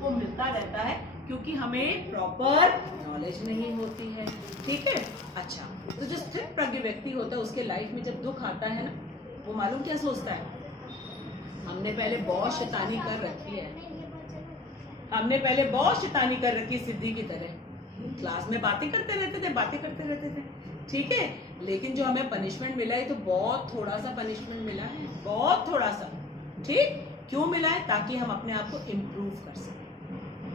हमको मिलता रहता है क्योंकि हमें प्रॉपर नॉलेज नहीं होती है। ठीक है, अच्छा, तो जो स्थिर प्रज्ञ व्यक्ति होता है उसके लाइफ में जब दुख आता है ना, वो मालूम क्या सोचता है, हमने पहले बहुत शैतानी कर रखी है, हमने पहले बहुत शैतानी कर रखी है सिद्धि की तरह, क्लास में बातें करते रहते थे, ठीक है, लेकिन जो हमें पनिशमेंट मिला है तो बहुत थोड़ा सा पनिशमेंट मिला है, बहुत थोड़ा सा। ठीक, क्यों मिला है? ताकि हम अपने आप को इम्प्रूव कर सकें।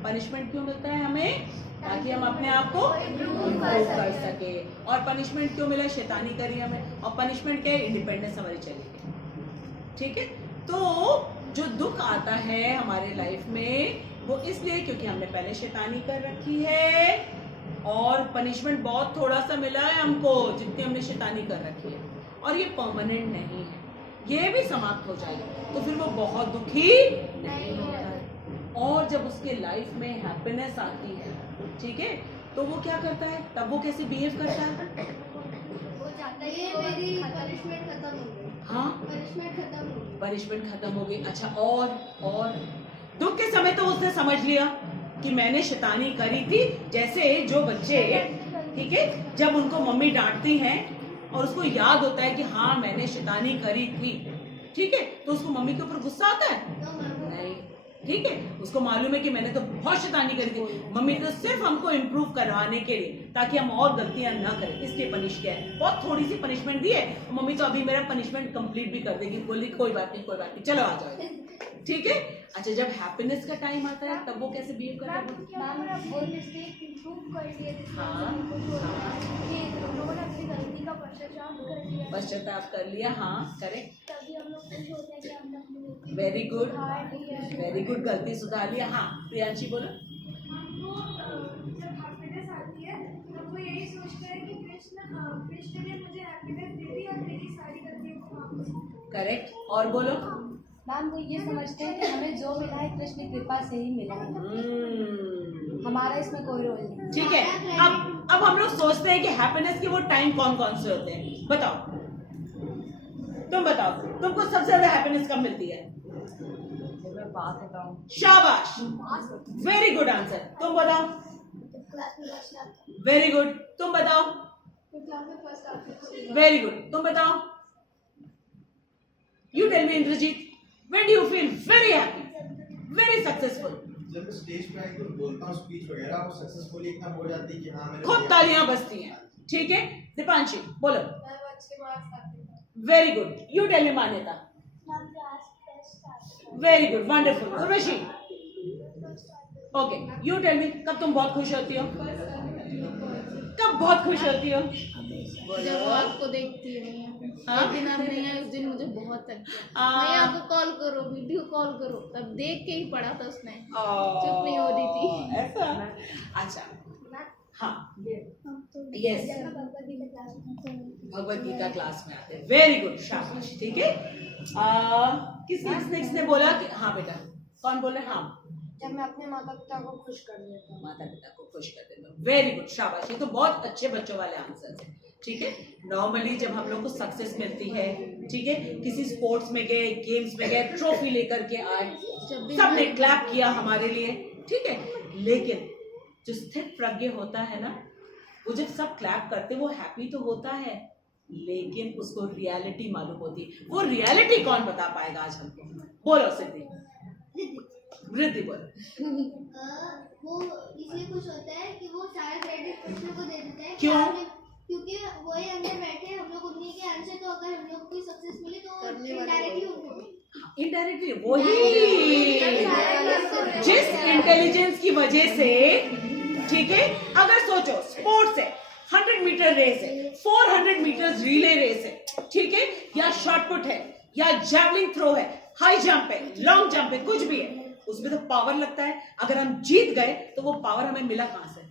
पनिशमेंट क्यों मिलता है हमें? ताकि हम अपने आप को इम्प्रूव कर सके। और पनिशमेंट क्यों मिला? शैतानी करी हमें, और पनिशमेंट क्या है? इंडिपेंडेंस हमारी चली गई। ठीक है, तो जो दुख आता है हमारे लाइफ में वो इसलिए क्योंकि हमने पहले शैतानी कर रखी है और पनिशमेंट बहुत थोड़ा सा मिला है हमको, जितनी हमने शैतानी कर रखी है, और ये परमानेंट नहीं है, ये भी समाप्त हो जाएगा, तो फिर वो बहुत दुखी नहीं होता है। और जब उसके लाइफ में हैप्पीनेस आती है, ठीक है, तो वो क्या करता है, तब वो कैसे बिहेव करता है? वो चाहता है ये मेरी पनिशमेंट खत्म हो गई। हाँ, पनिशमेंट खत्म हो गई। अच्छा, और दुख के समय तो उसने समझ लिया कि मैंने शैतानी करी थी। जैसे जो बच्चे, ठीक है, जब उनको मम्मी डांटती हैं और उसको याद होता है कि हाँ मैंने शैतानी करी थी, ठीक है, तो उसको मम्मी के ऊपर गुस्सा आता है? नहीं, ठीक है, उसको मालूम है कि मैंने तो बहुत शैतानी करी थी, मम्मी तो सिर्फ हमको इम्प्रूव करवाने के लिए, ताकि हम और गलतियां ना करें, इसलिए पनिश किया है, बहुत थोड़ी सी पनिशमेंट दी है, मम्मी तो अभी मेरा पनिशमेंट कंप्लीट भी कर देगी, बोली कोई बात नहीं, चलो आ जाओ। ठीक है, अच्छा, जब हैप्पीनेस का टाइम आता है तब वो कैसे बिहेव करता है? पश्चाताप कर लिया, हाँ, करेक्ट, वेरी गुड, गलती सुधार लिया। हाँ, प्रियांशी बोलो। जब हैप्पीनेस आती है तब वो यही सोचते हैं कि कृष्ण ने मुझे हैप्पीनेस दे दी और मेरी सारी गलतियों को वापस। करेक्ट, और बोलो। मैम वो ये समझते हैं कि हमें जो मिला है कृष्ण की कृपा से ही मिला है, हमारा इसमें कोई रोल नहीं। ठीक है, अब हम लोग सोचते हैं कि हैप्पीनेस के वो टाइम कौन कौन से होते हैं, बताओ, तुम बताओ, तुमको सबसे ज्यादा हैप्पीनेस कब मिलती है? शाबाश, वेरी गुड आंसर, तुम बताओ। वेरी गुड, तुम बताओ। वेरी गुड, तुम बताओ। You tell me Indrajit, when do you feel very happy, very successful? जब स्टेज पे आके बोलता हूँ स्पीच वगैरह, वो सक्सेसफुली एकदम हो जाती है कि हाँ मैंने खूब तालियां बजती हैं। ठीक है, दीपांशी बोलो। Very good, you tell me Manyata. Very good, wonderful, Urvashi. Okay, you tell me, कब तुम बहुत खुश होती हो? कब बहुत खुश होती हो? जब वो आपको देखती है, एक दिन आप नहीं आए, उस दिन मुझे बहुत लगता है, नहीं आपको कॉल करो, वीडियो कॉल करो, तब देख के ही पढ़ा था उसने, चुप नहीं हो रही थी। ऐसा? अच्छा, हाँ, यस, भगवत गीता क्लास में आते हैं, वेरी गुड, शाबाश। ठीक है, किसने बोला कि हाँ बेटा, कौन बोल रहे? हाँ, जब मैं अपने माता पिता को खुश कर देता हूँ। माता पिता को खुश कर देता हूँ, वेरी गुड, शाबाश, ये तो बहुत अच्छे बच्चों वाले आंसर है। ठीक है, नॉर्मली जब हम लोग को सक्सेस मिलती है, ठीक है, किसी स्पोर्ट्स में गए, गेम्स में गए, ट्रॉफी लेकर के आए, सबने क्लैप किया हमारे लिए, ठीक है, लेकिन जो स्थिर प्रज्ञ होता है ना, वो जब सब क्लैप करते वो हैप्पी तो होता है, लेकिन उसको रियलिटी मालूम होती है। वो रियलिटी कौन बता पाएगा आज हमको? बोलो सिद्धि, वृद्धि बोलो। वो इसलिए खुश होता है कि वो सारा क्रेडिट कृष्ण को दे देता है। क्यों? क्योंकि वही अंदर बैठे, हम लोग उन्हीं के आंसर, तो अगर हम लोग की सक्सेस मिली तो इनडायरेक्टली उनको, इनडायरेक्टली वही जिस इंटेलिजेंस की वजह से, ठीक है, अगर सोचो स्पोर्ट्स है, 100 मीटर रेस है, 400 मीटर रिले रेस है, ठीक है, या शॉटपुट है, या जैवलिन थ्रो है, हाई जंप है, लॉन्ग जंप है, कुछ भी है, उसमें तो पावर लगता है। अगर हम जीत गए तो वो पावर हमें मिला कहां से?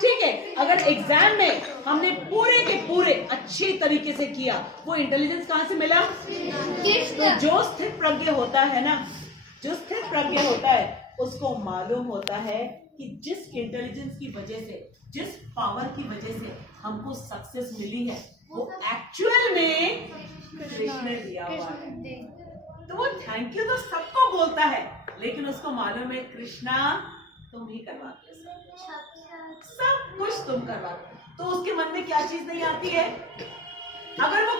ठीक है, अगर एग्जाम में हमने पूरे के पूरे अच्छे तरीके से किया, वो इंटेलिजेंस कहां से मिला? तो जो स्थिर प्रज्ञ होता है ना, जो स्थिर प्रज्ञ होता है, उसको मालूम होता है कि जिस इंटेलिजेंस की वजह से, जिस पावर की वजह से हमको सक्सेस मिली है, वो एक्चुअल में कृष्ण ने दिया हुआ है। तो वो थैंक यू तो सबको बोलता है, लेकिन उसको मालूम है कृष्णा तुम ही करवाते हो, सब कुछ तुम करवाते हो। तो उसके मन में क्या चीज नहीं आती है? अगर वो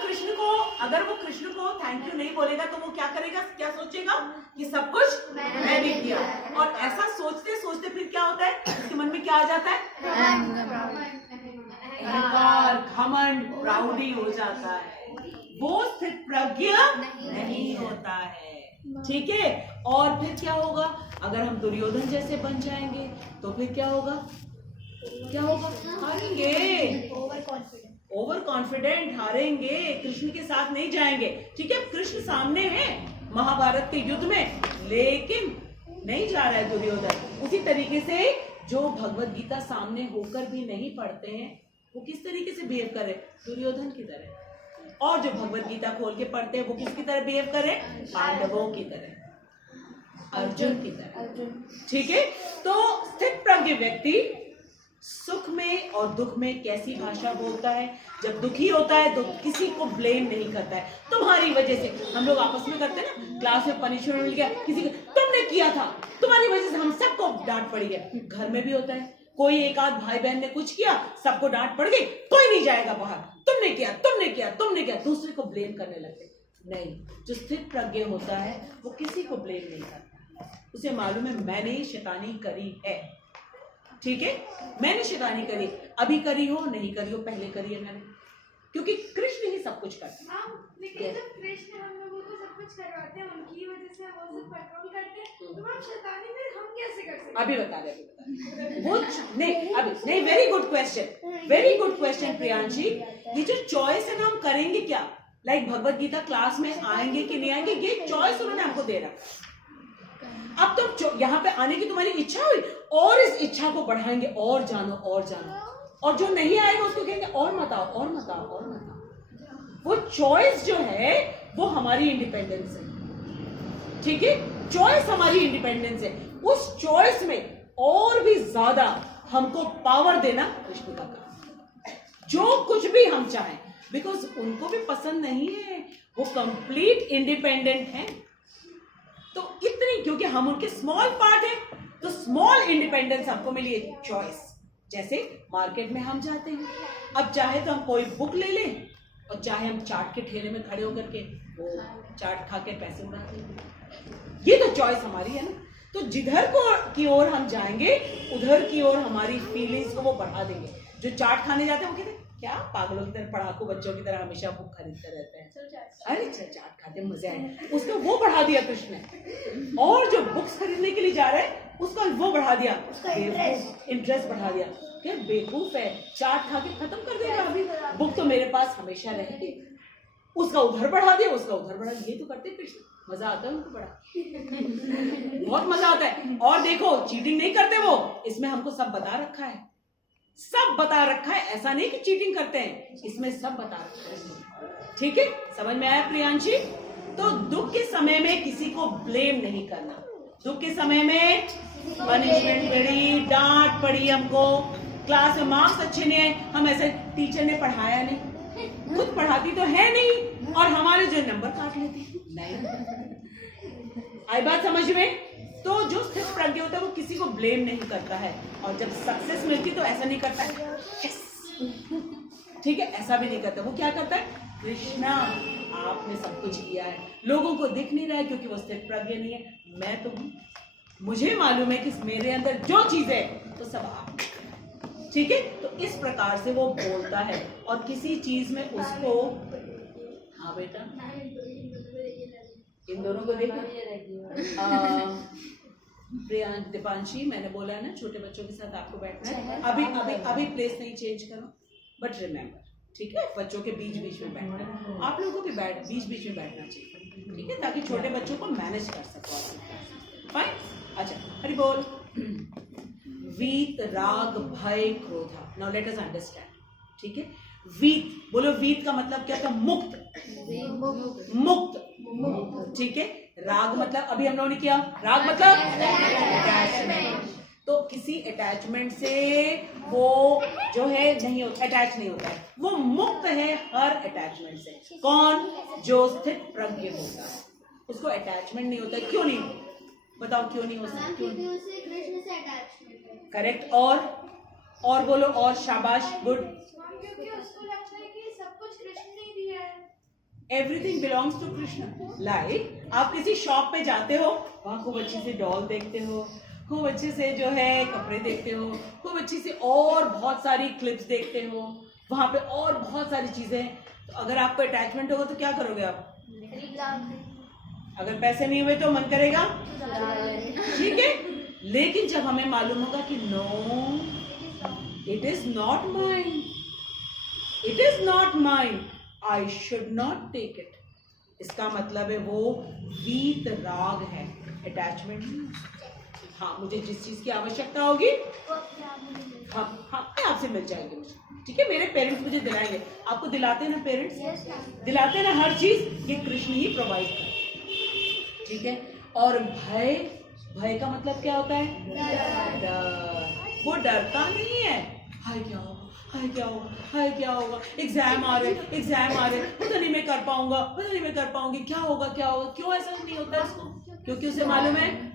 कृष्ण को थैंक यू नहीं बोलेगा तो वो क्या करेगा, क्या सोचेगा कि सब कुछ मैंने किया। और ऐसा सोचते सोचते फिर क्या होता है, उसके मन में क्या आ जाता है? अहंकार, घमंड, प्राउडी हो जाता है। वो स्थित प्रज्ञ नहीं होता है। ठीक है। और फिर क्या होगा, अगर हम दुर्योधन जैसे बन जाएंगे तो फिर क्या होगा? हारेंगे, ओवर कॉन्फिडेंट हारेंगे, कृष्ण के साथ नहीं जाएंगे। ठीक है, कृष्ण सामने है महाभारत के युद्ध में, लेकिन नहीं जा रहा है दुर्योधन। उसी तरीके से जो भगवत गीता सामने होकर भी नहीं पढ़ते हैं, वो किस तरीके से बिहेव कर रहे? दुर्योधन की तरह। और जो भगवत गीता खोल के पढ़ते हैं वो किसकी तरह बिहेव कर रहे? पांडवों की तरह, अर्जुन की तरह। ठीक है। तो स्थित प्रज्ञ व्यक्ति सुख में और दुख में कैसी भाषा बोलता है? जब दुखी होता है तो किसी को ब्लेम नहीं करता है। तुम्हारी वजह से, हम लोग आपस में करते हैं ना, क्लास में पनिशमेंट मिल गया, किसी को तुमने किया था, तुम्हारी वजह से हम सबको डांट पड़ी है। घर में भी होता है, कोई एक आध भाई बहन ने कुछ किया, सबको डांट पड़ गई, कोई नहीं जाएगा बाहर, तुमने किया, दूसरे को ब्लेम करने लगते। नहीं, जो स्थित प्रज्ञ होता है वो किसी को ब्लेम नहीं करता। उसे मालूम है मैंने ही शैतानी करी है। ठीक है, मैंने शैतानी करी, अभी करी हो नहीं करी हो, पहले करी है मैंने, क्योंकि कृष्ण ही सब कुछ करता है। लेकिन जब कृष्ण हम लोगों को सब कुछ करवाते हैं, उनकी वजह से हम सब कंट्रोल करते हैं, तो हम शैतानी फिर हम कैसे कर सकते हैं? अभी बता रहे वो नहीं, वेरी गुड क्वेश्चन प्रियांशी। ये जो चॉइस है ना, हम करेंगे क्या? लाइक भगवत गीता क्लास में आएंगे कि नहीं आएंगे, ये चॉइस उन्होंने हमको दे रखा। अब तुम यहाँ पे आने की तुम्हारी इच्छा हुई, और इस इच्छा को बढ़ाएंगे, और जानो, और जो नहीं आएगा उसको कहेंगे और मत आओ। वो चॉइस जो है वो हमारी इंडिपेंडेंस है। ठीक है, चॉइस हमारी इंडिपेंडेंस है। उस चॉइस में और भी ज्यादा हमको पावर देना कृष्ण का काम, जो कुछ भी हम चाहें, बिकॉज उनको भी पसंद नहीं है, वो कंप्लीट इंडिपेंडेंट है। तो इतनी, क्योंकि हम उनके स्मॉल पार्ट है, तो स्मॉल इंडिपेंडेंस हमको मिली है चॉइस। जैसे मार्केट में हम जाते हैं, अब चाहे तो हम कोई बुक ले लें, और चाहे हम चाट के ठेले में खड़े होकर के वो चाट खा के पैसे उड़ाते हैं। ये तो चॉइस हमारी है ना। तो जिधर की ओर हम जाएंगे, उधर की ओर हमारी फीलिंग्स को वो बढ़ा देंगे। जो चाट खाने जाते हैं वो कहते हैं क्या पागलों की तरह, पढ़ाकू बच्चों की तरह हमेशा बुक खरीदते रहते हैं, अरे चाट खाते मजे आए, उसको वो बढ़ा दिया कृष्ण ने। और जो बुक्स खरीदने के लिए जा रहे हैं उसका वो बढ़ा दिया, इंटरेस्ट बढ़ा दिया। क्या बेवकूफ है, चाट खा के खत्म कर देगा, अभी बुक तो मेरे पास हमेशा रहेगी। उसका उधर बढ़ा दिया, उसका उधर बढ़ा दिया। ये तो करते कृष्ण, मजा आता है उनको बड़ा बहुत मजा आता है। और देखो चीटिंग नहीं करते वो, इसमें हमको सब बता रखा है, ऐसा नहीं कि चीटिंग करते हैं, इसमें सब बता रखा है। ठीक है, समझ में आया प्रियांशी? तो दुख के समय में किसी को ब्लेम नहीं करना। दुख के समय में पनिशमेंट पड़ी, डांट पड़ी, हमको क्लास में मार्क्स अच्छे नहीं आए, हम ऐसे टीचर ने पढ़ाया नहीं, खुद पढ़ाती तो है नहीं, और हमारे जो नंबर काट लेती नहीं। आई बात समझ में? तो जो स्थित प्रज्ञ होता है वो किसी को ब्लेम नहीं करता है, और जब सक्सेस मिलती तो ऐसा नहीं करता है yes! ठीक है, ऐसा भी नहीं करता। वो क्या करता है, कृष्णा आपने सब कुछ किया है, लोगों को दिख नहीं रहा है क्योंकि वो स्थित प्रज्ञ नहीं है, मैं तो हूं, मुझे मालूम है कि मेरे अंदर जो चीज है तो सब आप। ठीक है, तो इस प्रकार से वो बोलता है, और किसी चीज में उसको, हाँ बेटा इन दोनों को देखो, प्रियांश दीपांशी, मैंने बोला है ना छोटे बच्चों के साथ आपको बैठना है। अभी प्लेस नहीं चेंज करो, बट रिमेम्बर, ठीक है, बच्चों के बीच बीच में बैठना है। आप लोगों को भी बीच बीच में बैठना चाहिए, ठीक है, ताकि छोटे बच्चों को मैनेज कर सको। फाइन, अच्छा, हरि बोल। वीत, राग, भय, क्रोध। Now let us understand. ठीक है, वीत, बोलो वीत का मतलब क्या था? मुक्त, मुक्त। ठीक है, राग मतलब अभी हम लोगों ने किया, राग मतलब अटैचमेंट। तो किसी अटैचमेंट से वो जो है नहीं होता, अटैच नहीं होता है, वो मुक्त है हर अटैचमेंट से। कौन? जो स्थित प्रज्ञ होता है। उसको अटैचमेंट नहीं होता। क्यों नहीं? बताओ क्यों नहीं हो सकता? क्यों नहीं? उसे कृष्ण से अटैचमेंट है। करेक्ट। और बोलो, और शाबाश, गुड। क्योंकि उसको लगता है कि सब कुछ कृष्ण ने दिया है। Everything belongs to Krishna. Like आप किसी शॉप पे जाते हो, वहां खूब अच्छी सी डॉल देखते हो, खूब अच्छे से जो है कपड़े देखते हो, खूब अच्छी से और बहुत सारी क्लिप्स देखते हो, वहां पे और बहुत सारी चीजें। तो अगर आपको अटैचमेंट होगा तो क्या करोगे आप? अगर पैसे नहीं हुए तो मन करेगा, ठीक है। लेकिन जब हमें मालूम होगा कि no, it is not mine, it is not mine, I should not take it, इसका मतलब है वो वीत राग है, अटैचमेंट नहीं। हाँ, मुझे जिस चीज की आवश्यकता होगी हाँ आपसे मिल जाएगी मुझे, ठीक है। मेरे पेरेंट्स मुझे दिलाएंगे। आपको दिलाते हैं ना पेरेंट्स? दिलाते हैं ना हर चीज, ये कृष्ण ही प्रोवाइड करते हैं, ठीक है। और भय का मतलब क्या होता है? डर। वो डरता नहीं है, हाय क्या होगा, हाय क्या होगा, हाय क्या होगा, एग्जाम आ रहे, पता नहीं मैं कर पाऊंगा, पता नहीं मैं कर पाऊंगी, क्या होगा क्या होगा। क्यों ऐसा नहीं होता है उसको? क्योंकि उसे मालूम है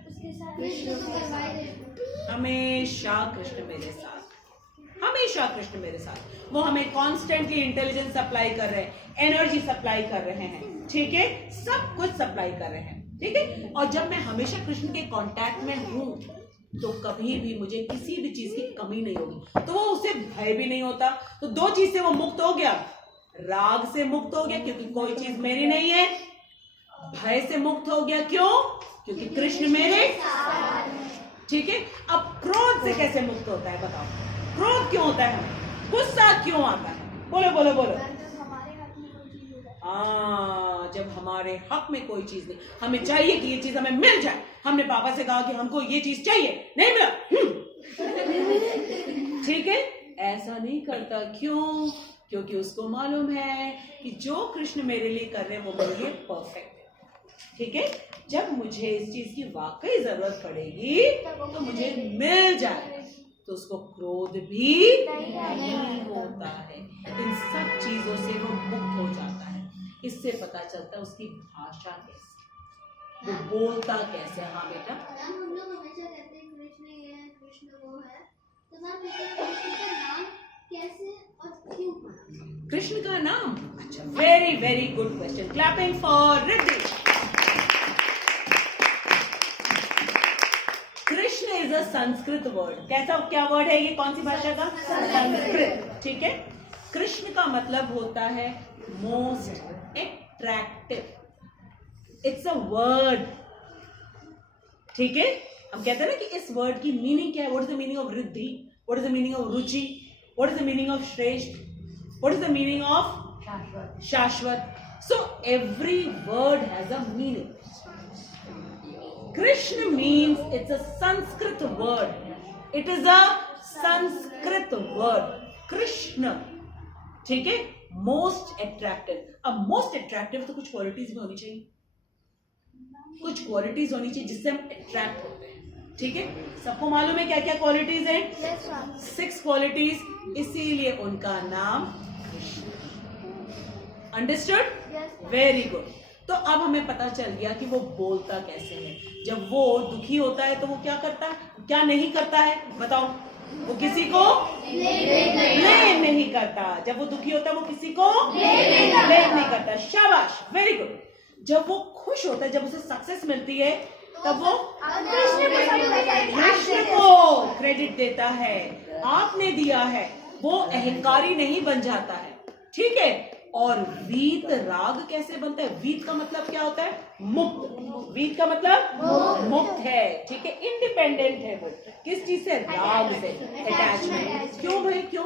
हमेशा कृष्ण मेरे साथ, हमेशा कृष्ण मेरे साथ। वो हमें कॉन्स्टेंटली इंटेलिजेंस सप्लाई कर रहे हैं, एनर्जी सप्लाई कर रहे हैं, ठीक है, सब कुछ सप्लाई कर रहे हैं, ठीक है। और जब मैं हमेशा कृष्ण के कांटेक्ट में हूं तो कभी भी मुझे किसी भी चीज की कमी नहीं होगी, तो वो उसे भय भी नहीं होता। तो दो चीज से वो मुक्त हो गया, राग से मुक्त हो गया क्योंकि कोई चीज मेरी नहीं है, भय से मुक्त हो गया क्यों? क्योंकि कृष्ण मेरे, ठीक है। अब क्रोध से कैसे मुक्त होता है बताओ? क्रोध क्यों होता है? गुस्सा क्यों आता है? बोलो बोलो बोलो। हाँ, जब हमारे हक में कोई चीज नहीं, हमें चाहिए कि ये चीज हमें मिल जाए, हमने पापा से कहा कि हमको ये चीज चाहिए, नहीं मिला, ठीक है, ऐसा नहीं करता। क्यों? क्योंकि उसको मालूम है कि जो कृष्ण मेरे लिए कर रहे हैं वो मेरे लिए परफेक्ट है, ठीक है। जब मुझे इस चीज की वाकई जरूरत पड़ेगी तो मुझे मिल जाए, तो उसको क्रोध भी नहीं होता है। इन सब चीजों से वो मुक्त हो जाता है। इससे पता चलता है उसकी भाषा कैसे, वो बोलता कैसे। हाँ बेटा, हम लोग हमेशा कहते हैं कृष्ण ये है, कृष्ण वो है, तो मैम कृष्ण का नाम कैसे और क्यों पड़ा? कृष्ण का नाम, अच्छा, very very good question. Clapping for Riddhi. Krishna is a Sanskrit word. कैसा, क्या वर्ड है ये? कौन सी भाषा का? संस्कृत, ठीक है। कृष्ण का मतलब होता है most attractive, it's a word, ठीक है। हम कहते हैं ना कि इस वर्ड की मीनिंग क्या है? What is the meaning of Riddhi? What is the meaning of Ruchi? What is the meaning of Shreshth? What is the meaning of Shashwat? So every word has a meaning. Krishna means it's a Sanskrit word. It is a Sanskrit word. Krishna, ठीक है, most attractive. अब most attractive तो कुछ qualities भी होनी चाहिए, कुछ qualities होनी चाहिए जिससे हम attract होते हैं, ठीक है। सबको मालूम है क्या क्या qualities हैं? 6 qualities, इसीलिए उनका नाम कृष्ण। Understood? Very good. तो अब हमें पता चल गया कि वो बोलता कैसे है। जब वो दुखी होता है तो वो क्या करता है, क्या नहीं करता है? बताओ। वो किसी को ब्लेम नहीं करता। जब वो दुखी होता है वो किसी को ब्लेम नहीं करता। शाबाश, वेरी गुड। जब वो खुश होता है, जब उसे सक्सेस मिलती है, तब वो कृष्ण को क्रेडिट देता है, आपने दिया है, वो अहंकारी नहीं बन जाता है, ठीक है। और वीत राग कैसे बनता है? वीत का मतलब क्या होता है? मुक्त। वीत का मतलब मुक्त है, ठीक है, इंडिपेंडेंट है वो। किस चीज से? राग से, अटैचमेंट। क्यों भाई, क्यों?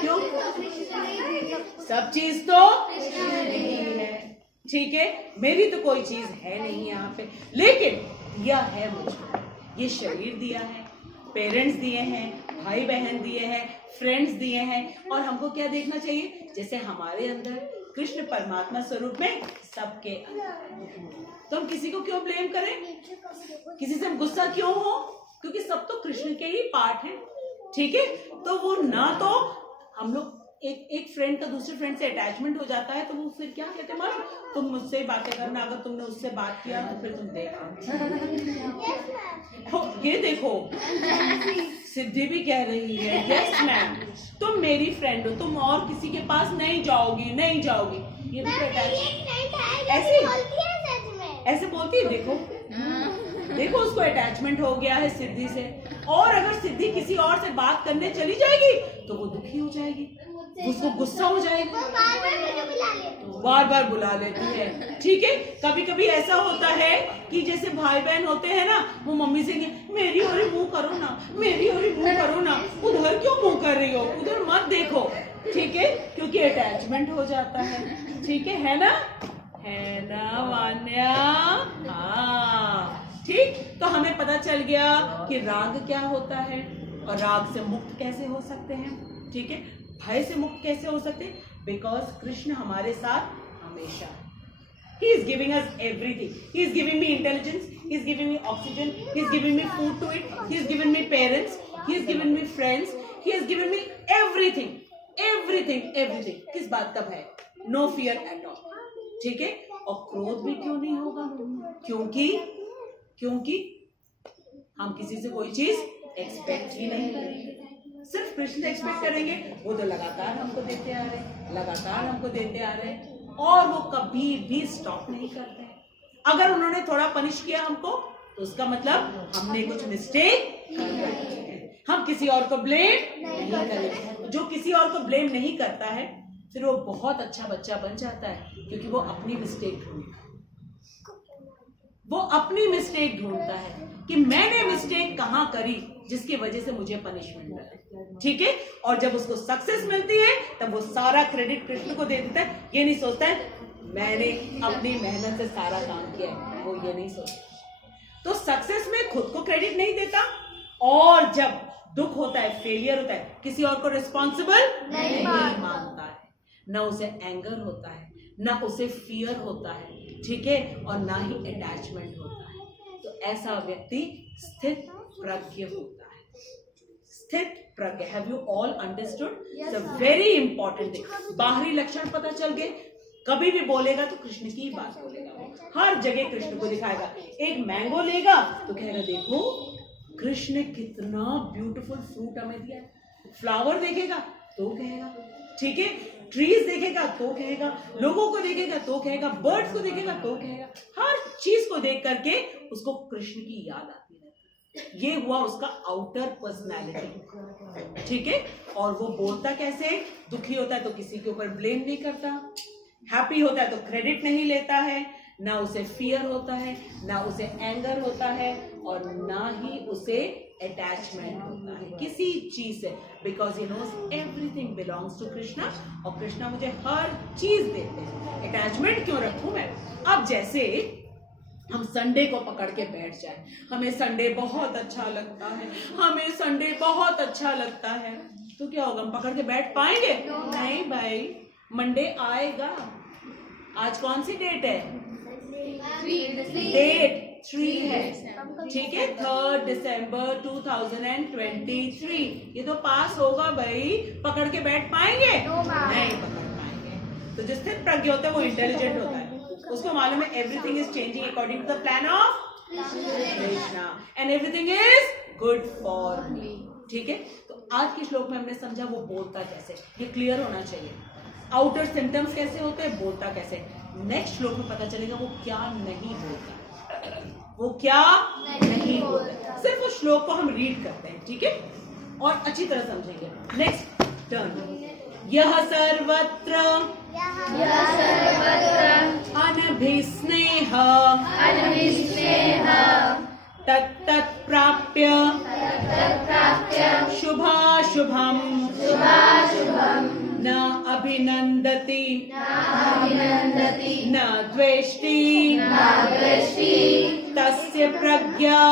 क्यों? सब चीज तो नहीं है, ठीक है। मेरी तो कोई चीज है नहीं यहाँ पे, लेकिन दिया है मुझे, ये शरीर दिया है, पेरेंट्स दिए हैं, भाई बहन दिए हैं, फ्रेंड्स दिए हैं। और हमको क्या देखना चाहिए? जैसे हमारे अंदर कृष्ण परमात्मा स्वरूप में, सबके अंदर। तो हम किसी को क्यों ब्लेम करें? किसी से हम गुस्सा क्यों हो? क्योंकि सब तो कृष्ण के ही पार्ट हैं, ठीक है। तो वो ना तो हम लोग एक फ्रेंड का दूसरे फ्रेंड से अटैचमेंट हो जाता है तो वो फिर क्या कहते हैं मालूम, तुम मुझसे बातें करना, अगर तुमने उससे बात किया तो फिर तुम देखो। ये देखो सिद्धि भी कह रही है यस मैम, तुम मेरी फ्रेंड हो, तुम और किसी के पास नहीं जाओगी, नहीं जाओगी। ये भी ऐसे बोलती है। देखो देखो उसको अटैचमेंट हो गया है सिद्धि से, और अगर सिद्धि किसी और से बात करने चली जाएगी तो वो दुखी हो जाएगी, उसको गुस्सा हो जाएगा, बार बार बुला लेती है। ठीक है, कभी कभी ऐसा होता है कि जैसे भाई बहन होते हैं ना, वो मम्मी से मेरी ओर मुंह करो ना, मेरी ओर मुंह करो ना, उधर क्यों मुंह कर रही हो, उधर मत देखो। ठीक है, क्योंकि अटैचमेंट हो जाता है। ठीक है ना, है ना वान्या? हाँ ठीक, तो हमें पता चल गया कि राग क्या होता है और राग से मुक्त कैसे हो सकते हैं। ठीक है, भय से मुक्त कैसे हो सकते हैं, बिकॉज कृष्ण हमारे साथ हमेशा है। He is giving us everything. He is giving me intelligence. He is giving me oxygen. He is giving me food to eat. He has given me parents. He has given me friends. He has given me everything. Everything, everything. किस बात का भय? No fear at all. ठीक है, और क्रोध भी क्यों नहीं होगा? क्योंकि हम किसी से कोई चीज एक्सपेक्ट ही नहीं करेंगे, सिर्फ कृष्ण एक्सपेक्ट करेंगे। वो तो लगातार हमको देते आ रहे हैं, लगातार हमको देते आ रहे हैं, और वो कभी भी स्टॉप नहीं करते हैं। अगर उन्होंने थोड़ा पनिश किया हमको तो उसका मतलब हमने कुछ मिस्टेक कर रखी है। हम किसी और को ब्लेम नहीं करेंगे। जो किसी और को ब्लेम नहीं करता है फिर वो बहुत अच्छा बच्चा बन जाता है, क्योंकि वो अपनी मिस्टेक ढूंढता है। वो अपनी मिस्टेक ढूंढता है कि मैंने मिस्टेक कहां करी जिसकी वजह से मुझे पनिशमेंट मिला। ठीक है, और जब उसको सक्सेस मिलती है तब वो सारा क्रेडिट कृष्ण को दे देता है। ये नहीं सोचता है मैंने अपनी मेहनत से सारा काम किया है, वो ये नहीं सोचता। तो सक्सेस में खुद को क्रेडिट नहीं देता, और जब दुख होता है, फेलियर होता है, किसी और को रिस्पॉन्सिबल नहीं मानता है। ना उसे एंगर होता है, ना उसे फियर होता है, ठीक है, और ना ही अटैचमेंट होता है। तो ऐसा व्यक्ति स्थित प्रज्ञ होता है। स्थित प्रज्ञ, have you all understood? It's a very important thing. बाहरी लक्षण पता चल गए, कभी भी बोलेगा तो कृष्ण की बात बोलेगा, वो हर जगह कृष्ण को दिखाएगा। एक मैंगो लेगा तो कहेगा देखो कृष्ण ने कितना ब्यूटीफुल फ्रूट हमें दिया। फ्लावर देखेगा तो कहेगा, ठीक है, ट्रीज देखेगा तो कहेगा, लोगों को देखेगा तो कहेगा, बर्ड्स को देखेगा तो कहेगा। हर चीज को देख करके उसको कृष्ण की याद आती रहती है। ये हुआ उसका आउटर पर्सनैलिटी। ठीक है, और वो बोलता कैसे? दुखी होता है तो किसी के ऊपर ब्लेम नहीं करता, हैप्पी होता है तो क्रेडिट नहीं लेता है, ना उसे फियर होता है, ना उसे एंगर होता है, और ना ही उसे अटैचमेंट होता है किसी चीज से, because he knows everything belongs to Krishna, और कृष्णा मुझे हर चीज देते हैं। अटैचमेंट क्यों रखूं मैं? अब जैसे हम संडे को पकड़ के बैठ जाए, हमें संडे बहुत अच्छा लगता है, हमें संडे बहुत अच्छा लगता है, तो क्या होगा? हम पकड़ के बैठ पाएंगे? नहीं भाई, मंडे आएगा। आज कौन सी डेट है? डेट 3 है, ठीक है, 3 दिसंबर 2023। ये तो पास होगा भाई, पकड़ के बैठ पाएंगे? नहीं पकड़ पाएंगे। तो जो स्थित प्रज्ञ होता है वो इंटेलिजेंट होता है, उसको मालूम है everything is changing according to the plan of Krishna and everything is good for me. ठीक है, तो आज के श्लोक में हमने समझा वो बोलता कैसे, ये क्लियर होना चाहिए। आउटर सिम्टम्स कैसे होते हैं, बोलता कैसे। नेक्स्ट श्लोक में पता चलेगा वो क्या नहीं बोलता, वो क्या नहीं बोलता। सिर्फ उस श्लोक को हम रीड करते हैं, ठीक है, और अच्छी तरह समझेंगे। नेक्स्ट टर्न, यह सर्वत्र अनभिस्नेह तत्तत् प्राप्य शुभाशुभम न अभिनंदति न द्वेष्टि तस्य प्रज्ञा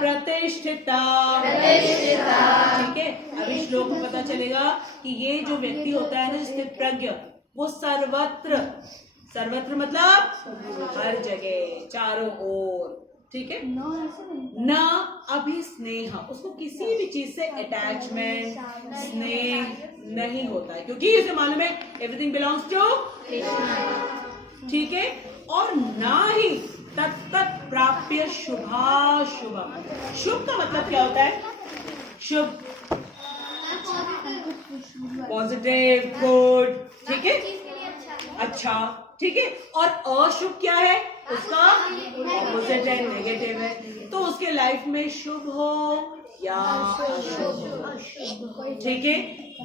प्रतिष्ठिता। ठीक है, अभी श्लोक में पता चलेगा कि ये जो व्यक्ति होता है ना स्थित प्रज्ञ, वो सर्वत्र, सर्वत्र मतलब हर जगह, चारों ओर, ठीक है, नो ऐसे नहीं। न अभिस्नेह, उसको किसी भी चीज से अटैचमेंट स्नेह नहीं होता है, क्योंकि इसे मालूम है एवरीथिंग बिलोंग्स टू कृष्णा, ठीक है। और ना ही तत्त प्राप्य शुभाशुभम, शुभ का मतलब क्या होता है? शुभ, पॉजिटिव, गुड, ठीक है, अच्छा, ठीक है। और अशुभ क्या है? उसका ऑपोजिट है, नेगेटिव है। तो उसके लाइफ में शुभ हो या अशुभ, ठीक है,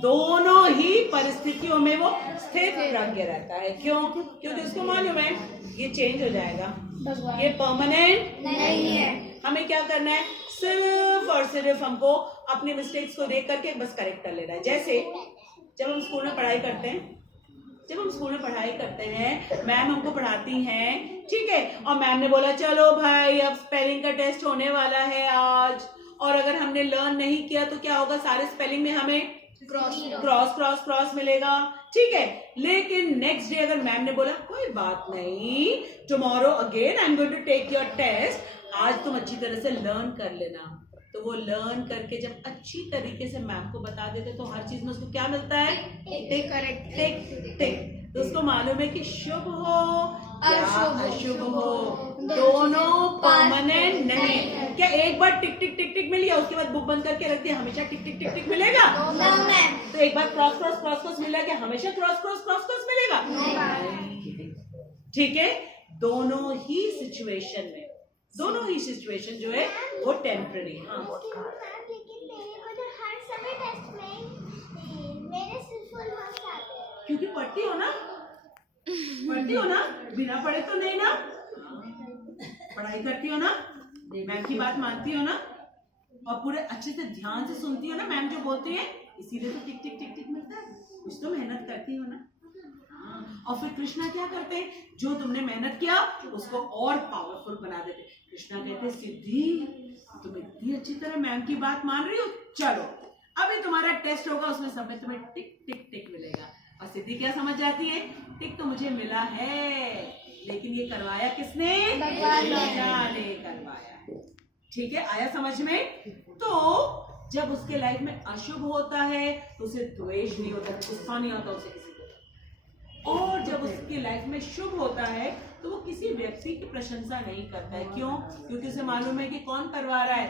दोनों ही परिस्थितियों में वो स्थिर प्रज्ञ रहता है। क्यों? क्योंकि उसको मालूम है ये चेंज हो जाएगा, ये परमानेंट नहीं है। हमें क्या करना है? सिर्फ और सिर्फ हमको अपने मिस्टेक्स को देख करके बस करेक्ट कर लेना है। जैसे जब हम स्कूल में पढ़ाई करते हैं, मैम हमको पढ़ाती हैं, ठीक है, और मैम ने बोला चलो भाई अब स्पेलिंग का टेस्ट होने वाला है आज, और अगर हमने लर्न नहीं किया तो क्या होगा? सारे स्पेलिंग में हमें क्रॉस मिलेगा, ठीक है। लेकिन नेक्स्ट डे अगर मैम ने बोला कोई बात नहीं, tomorrow again I am going to take your test, आज तुम अच्छी तरह से लर्न कर लेना, तो वो लर्न करके जब अच्छी तरीके से मैम को बता देते तो हर चीज में उसको क्या मिलता है? टिक, करेक्ट, टिक टिक। तो उसको मालूम है कि शुभ हो या अशुभ हो, दोनों परमानेंट नहीं। क्या एक बार टिक टिक टिक टिक मिल गया उसके बाद बुक बंद करके रख दिया, हमेशा टिक टिक टिक टिक मिलेगा? तो एक बार क्रॉस मिला क्या हमेशा क्रॉस मिलेगा? ठीक है, दोनों ही सिचुएशन जो है वो टेम्पररी। हाँ, लेकिन मेरे को तो हर समय टेस्ट में मेरे सिर्फ फुल मार्क्स आते हैं। क्योंकि पढ़ती हो ना, बिना पढ़े तो नहीं ना, पढ़ाई करती हो ना, मैम की बात मानती हो ना, और पूरे अच्छे से ध्यान से सुनती हो ना मैम जो बोलती है, इसीलिए तो टिक टिक टिक टिक मिलता है। कुछ तो मेहनत करती हो ना। और फिर कृष्णा क्या करते हैं? जो तुमने मेहनत किया उसको और पावरफुल बना देते। कृष्णा कहते सिद्धि तुम इतनी अच्छी तरह मैम की बात मान रही हो, चलो अभी तुम्हारा टेस्ट होगा, उसमें सब में तुम्हें टिक टिक टिक मिलेगा। और सिद्धि क्या समझ जाती है? टिक तो मुझे मिला है, लेकिन ये करवाया किसने? कृष्णा ने करवाया। ठीक है, आया समझ में? तो जब उसके लाइफ में अशुभ होता है तो उसे द्वेष नहीं होता, गुस्सा नहीं होता उसे किसी को। और जब उसकी लाइफ में शुभ होता है तो वो किसी व्यक्ति की प्रशंसा नहीं करता है। क्यों? क्योंकि उसे मालूम है कि कौन करवा रहा है,